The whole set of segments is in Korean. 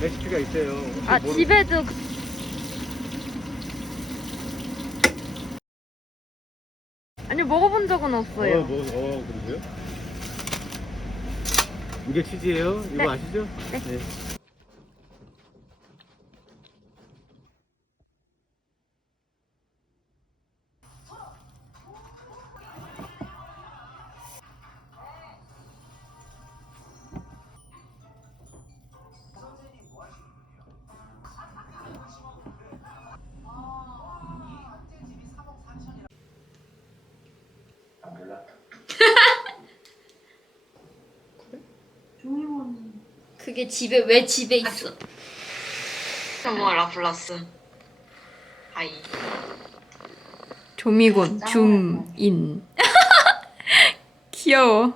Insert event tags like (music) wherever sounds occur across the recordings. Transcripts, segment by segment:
레시피가 있어요. 혹시 아 모르- 집에도 그- 아니 먹어본 적은 어, 없어요. 뭐, 어, 그러세요? 이게 치즈예요? 이거 네. 아시죠? 네. 그게 집에 왜 집에 있어? 뭐 라플라스 하이 조미곤 줌인 (laughs) 귀여워.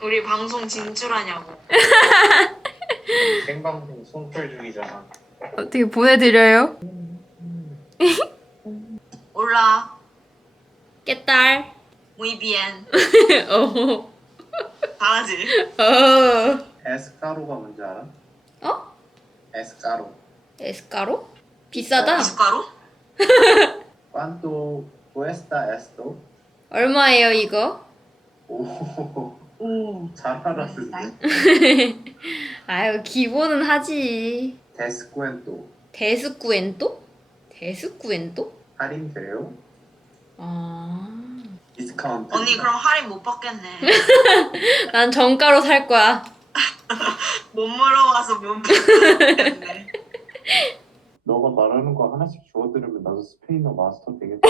우리 방송 진출하냐고 생방송 송철 중이잖아. 어떻게 보내드려요? 올라 깨딸. bien 어. 잘하지? 어. 에스카로가 뭔지 알아? 어? 에스카로. 에스카로? 비싸다. 미숫가루? ¿Cuánto cuesta esto? 얼마예요 이거? 오, 오 잘 알았는데. (laughs) 아유 기본은 하지. 데스쿠엔토. 데스쿠엔토? 데스쿠엔토? 할인돼요? 아. 디스카운트. 언니 그럼 할인 못 받겠네 (laughs) 난 정가로 살 거야. (laughs) 못 물어봐서 못 받겠네 (laughs) 너가 말하는 거 하나씩 주워 들으면 나도 스페인어 마스터 되겠다.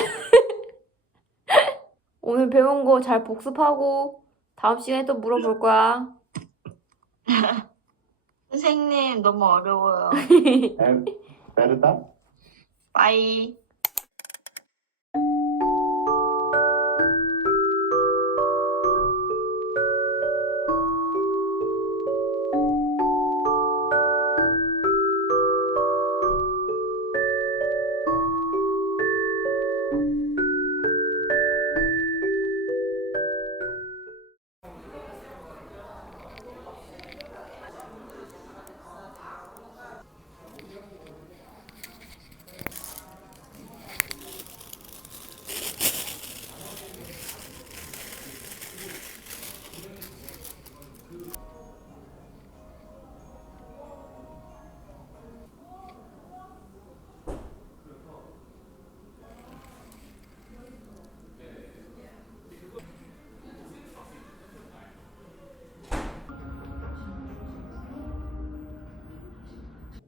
오늘 배운 거 잘 복습하고 다음 시간에 또 물어볼 거야. 선생님 너무 어려워요 에, 베르다? 빠이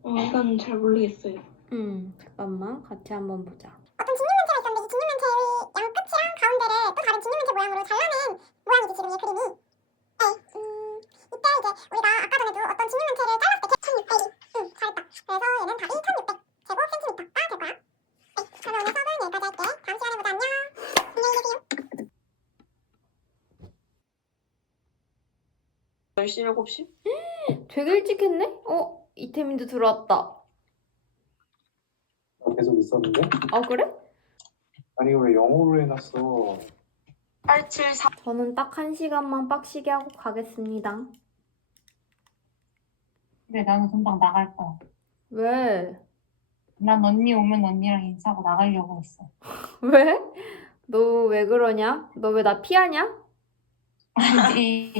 어, 이건 잘 모르겠어요. 음, 잠깐만 같이 한번 보자. 어떤 진육면체가 있었는데 이 진육면체의 양 끝이랑 가운데를 또 다른 진육면체 모양으로 잘라낸 모양이지 지금 이 그림이. 네, 음, 이때 이제 우리가 아까 전에도 어떤 진육면체를 잘랐을 때 1600이, 응, 잘했다. 그래서 얘는 답이 1600 제곱 센티미터가 될 거야. 네, 그럼 오늘 수업은 여기까지 할게. 다음 시간에 보자. 안녕. 안녕히 계세요. 10시 7시? 되게 일찍 했네? 어, 이태민도 들어왔다. 계속 있었는데? 아 그래? 아니 왜 영어로 해놨어? 874 저는 딱 한 시간만 빡시게 하고 가겠습니다. 그래, 나는 금방 나갈 거야. 왜? 난 언니 오면 언니랑 인사하고 나가려고 했어. (laughs) 왜? 너 왜 그러냐? 너 왜 나 피하냐? 아니,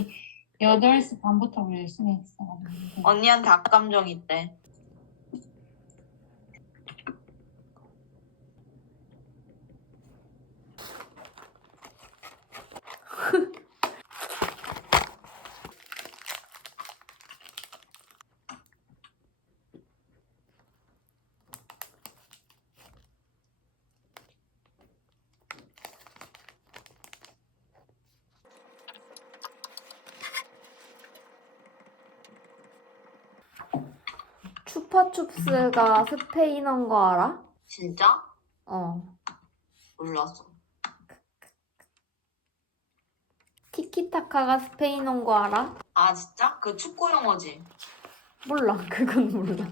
8시 반부터 우리 열심히 했어. 언니한테 악감정 있대 추파춥스가 스페인어인 거 알아? 진짜? 어. 몰랐어 티키타카가 스페인어인 거 알아? 아 진짜? 그 축구 용어지. 몰라. (laughs) 그건 몰라.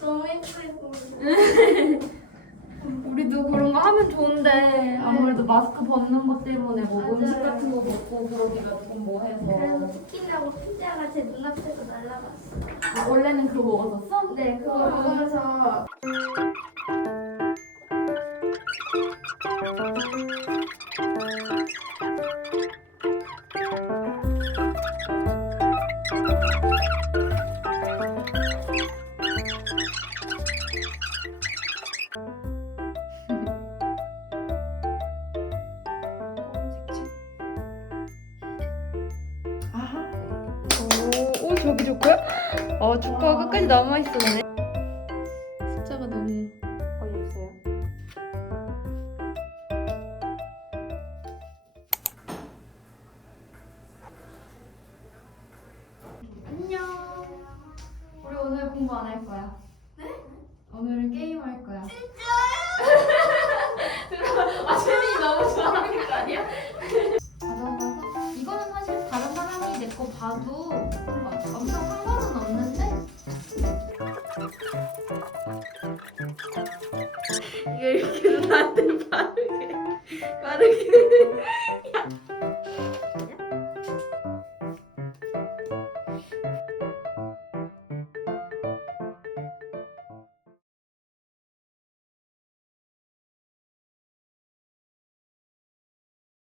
너무 예쁘고. 우리도 그런 거 하면 좋은데 아무래도 마스크 벗는 것 때문에 뭐 음식 같은 거 먹고 그러기가 좀 그래서 뭐해서 치킨하고 피자가 제 눈앞에서 날아갔어. 아, 원래는 그거 먹었었어? 네, 그거 먹으면서 어 조커가 끝까지 남아 있었네. 숫자가 너무 어이없어요. 나한테 빠르게 빠르게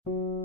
음.